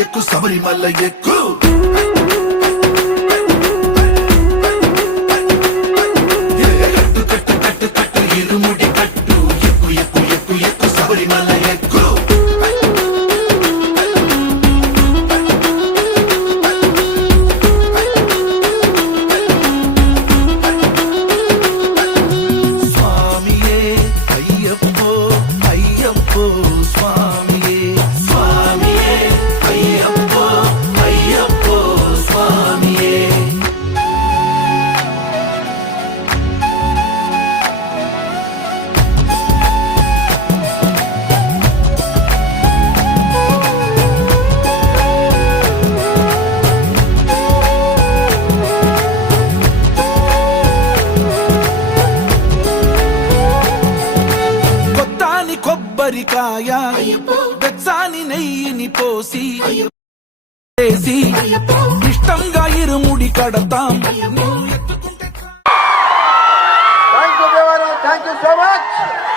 ఎక్కు శబరిమల ఎక్కు కట్టు కట్టు కట్టు కట్టు ఇరుముడి కట్టు ఎక్కు ఎక్కు ఎక్కు ఎక్కు శబరిమల ఎక్కు స్వామియే అయ్యప్పో అయ్యప్పో స్వామియే స్వామియే అయ్యప్పో అయ్యప్పో స్వామియే కొత్తాని కొబ్బరికాయ వెచ్చాని నెయ్యిని పోసి వేసి ఇష్టంగా ఇరుముడి కడతాం Thank you, Devara. Thank you so much.